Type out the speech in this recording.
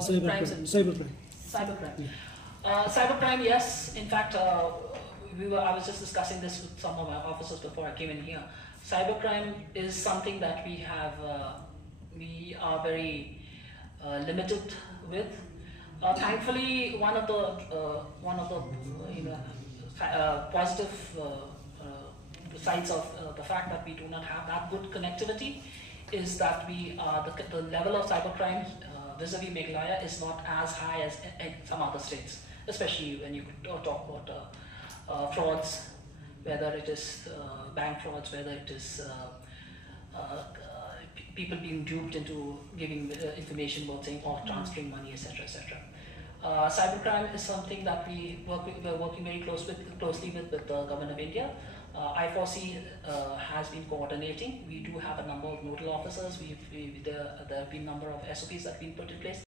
Cybercrime. Cybercrime. Cybercrime, yes. In fact, I was just discussing this with some of my officers before I came in here. Cybercrime is something that we are very limited with. Thankfully, one of the positive sides of the fact that we do not have that good connectivity is that the level of cybercrime vis-a-vis Meghalaya is not as high as in some other states, especially when you talk about frauds, whether it is bank frauds, whether it is people being duped into giving information about saying or transferring money, etc., etc. Cybercrime is something that we're working very closely with the Government of India. I4C has been coordinating. We do have a number of nodal officers. There have been a number of SOPs that have been put in place.